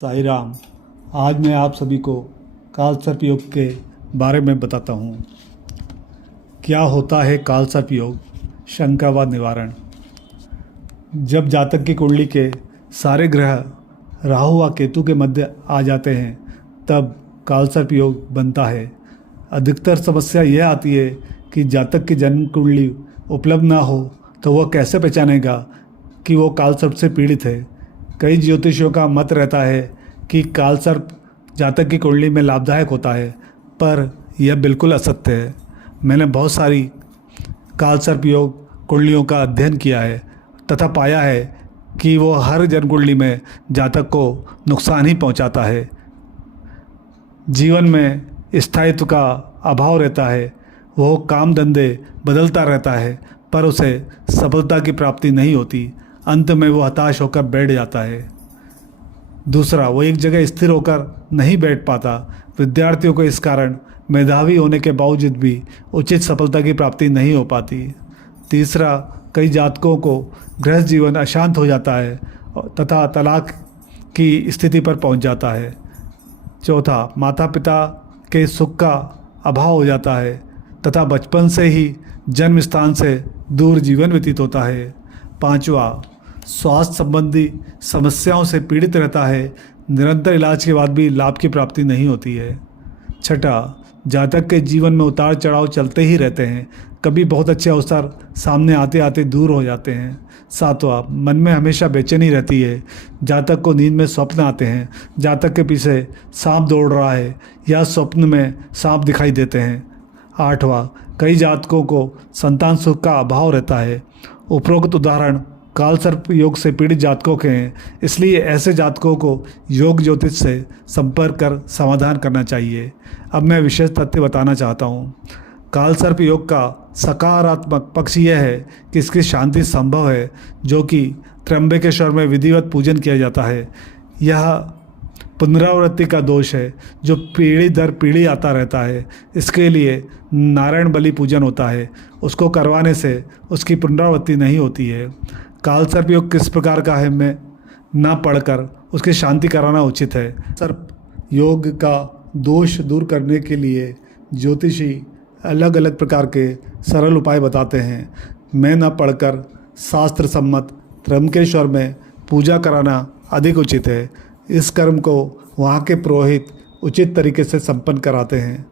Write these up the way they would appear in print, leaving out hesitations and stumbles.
साई राम। आज मैं आप सभी को कालसर्प योग के बारे में बताता हूँ। क्या होता है कालसर्प योग? शंका व निवारण। जब जातक की कुंडली के सारे ग्रह राहु व केतु के मध्य आ जाते हैं तब कालसर्प योग बनता है। अधिकतर समस्या यह आती है कि जातक की जन्म कुंडली उपलब्ध ना हो तो वह कैसे पहचानेगा कि वो कालसर्प से पीड़ित है। कई ज्योतिषियों का मत रहता है कि कालसर्प जातक की कुंडली में लाभदायक होता है, पर यह बिल्कुल असत्य है। मैंने बहुत सारी कालसर्प योग कुंडलियों का अध्ययन किया है तथा पाया है कि वो हर जन्म कुंडली में जातक को नुकसान ही पहुंचाता है। जीवन में स्थायित्व का अभाव रहता है, वो काम धंधे बदलता रहता है पर उसे सफलता की प्राप्ति नहीं होती। अंत में वो हताश होकर बैठ जाता है। दूसरा, वो एक जगह स्थिर होकर नहीं बैठ पाता। विद्यार्थियों को इस कारण मेधावी होने के बावजूद भी उचित सफलता की प्राप्ति नहीं हो पाती। तीसरा, कई जातकों को गृहस्थ जीवन अशांत हो जाता है तथा तलाक की स्थिति पर पहुंच जाता है। चौथा, माता पिता के सुख का अभाव हो जाता है तथा बचपन से ही जन्म स्थान से दूर जीवन व्यतीत होता है। पांचवा, स्वास्थ्य संबंधी समस्याओं से पीड़ित रहता है। निरंतर इलाज के बाद भी लाभ की प्राप्ति नहीं होती है। छठा, जातक के जीवन में उतार चढ़ाव चलते ही रहते हैं। कभी बहुत अच्छे अवसर सामने आते आते दूर हो जाते हैं। सातवां, मन में हमेशा बेचैनी रहती है। जातक को नींद में स्वप्न आते हैं। जातक के पीछे सांप दौड़ रहा है या स्वप्न में सांप दिखाई देते हैं। आठवां, कई जातकों को संतान सुख का अभाव रहता है। उपरोक्त उदाहरण कालसर्प योग से पीड़ित जातकों के हैं, इसलिए ऐसे जातकों को योग ज्योतिष से संपर्क कर समाधान करना चाहिए। अब मैं विशेष तथ्य बताना चाहता हूँ। कालसर्प योग का सकारात्मक पक्ष यह है कि इसकी शांति संभव है, जो कि त्र्यंबकेश्वर में विधिवत पूजन किया जाता है। यह पुनरावृत्ति का दोष है जो पीढ़ी दर पीढ़ी आता रहता है। इसके लिए नारायण बलि पूजन होता है, उसको करवाने से उसकी पुनरावृत्ति नहीं होती है। कालसर्प योग किस प्रकार का है मैं ना पढ़कर उसकी शांति कराना उचित है। सर्प योग का दोष दूर करने के लिए ज्योतिषी अलग अलग प्रकार के सरल उपाय बताते हैं। मैं ना पढ़कर शास्त्र सम्मत त्र्यंबकेश्वर में पूजा कराना अधिक उचित है। इस कर्म को वहाँ के पुरोहित उचित तरीके से संपन्न कराते हैं।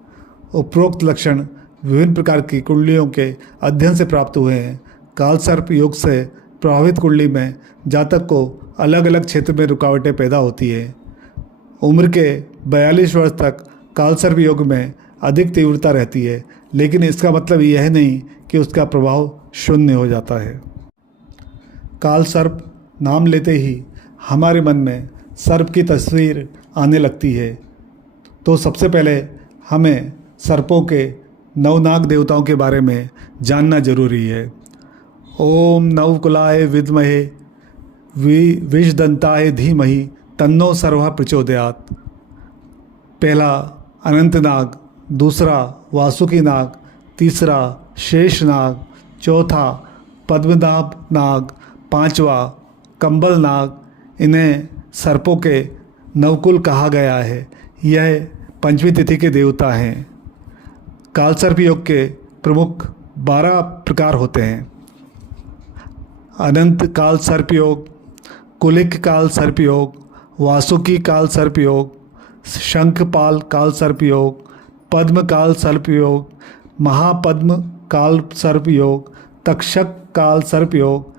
उपरोक्त लक्षण विभिन्न प्रकार की कुंडलियों के अध्ययन से प्राप्त हुए हैं। कालसर्प योग से प्रभावित कुंडली में जातक को अलग अलग क्षेत्र में रुकावटें पैदा होती है। उम्र के 42 वर्ष तक कालसर्प योग में अधिक तीव्रता रहती है, लेकिन इसका मतलब यह नहीं कि उसका प्रभाव शून्य हो जाता है। कालसर्प नाम लेते ही हमारे मन में सर्प की तस्वीर आने लगती है, तो सबसे पहले हमें सर्पों के नवनाग देवताओं के बारे में जानना जरूरी है। ओम नवकुलाय विद्महे विषदंताय धीमहि तन्नो सर्वः प्रचोदयात्। पहला अनंत नाग, दूसरा वासुकी नाग, तीसरा शेष नाग, चौथा पद्मनाभ नाग, पांचवा कंबल नाग। इन्हें सर्पों के नवकुल कहा गया है। यह पंचमी तिथि के देवता हैं। कालसर्प योग के प्रमुख 12 प्रकार होते हैं। अनंत काल सर्प योग, कुलिक काल सर्प योग, वासुकी काल सर्प योग, शंखपाल काल सर्प योग, पद्म काल सर्प योग, महापद्म काल सर्प योग, तक्षक काल सर्प योग,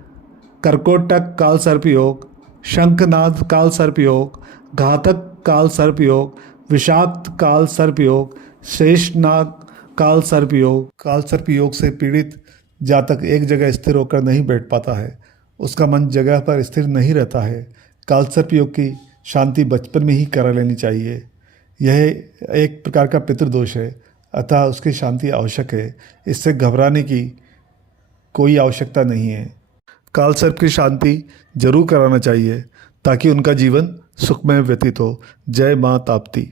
कर्कोटक काल सर्प योग, शंखनाद काल सर्प योग, घातक काल सर्प योग, विषाक्त काल सर्प योग, शेषनाग काल सर्प योग। काल सर्प योग से पीड़ित जातक एक जगह स्थिर होकर नहीं बैठ पाता है, उसका मन जगह पर स्थिर नहीं रहता है। कालसर्प योग की शांति बचपन में ही करा लेनी चाहिए। यह एक प्रकार का पितृदोष है, अतः उसकी शांति आवश्यक है। इससे घबराने की कोई आवश्यकता नहीं है। कालसर्प की शांति जरूर कराना चाहिए ताकि उनका जीवन सुखमय व्यतीत हो। जय माँ ताप्ती।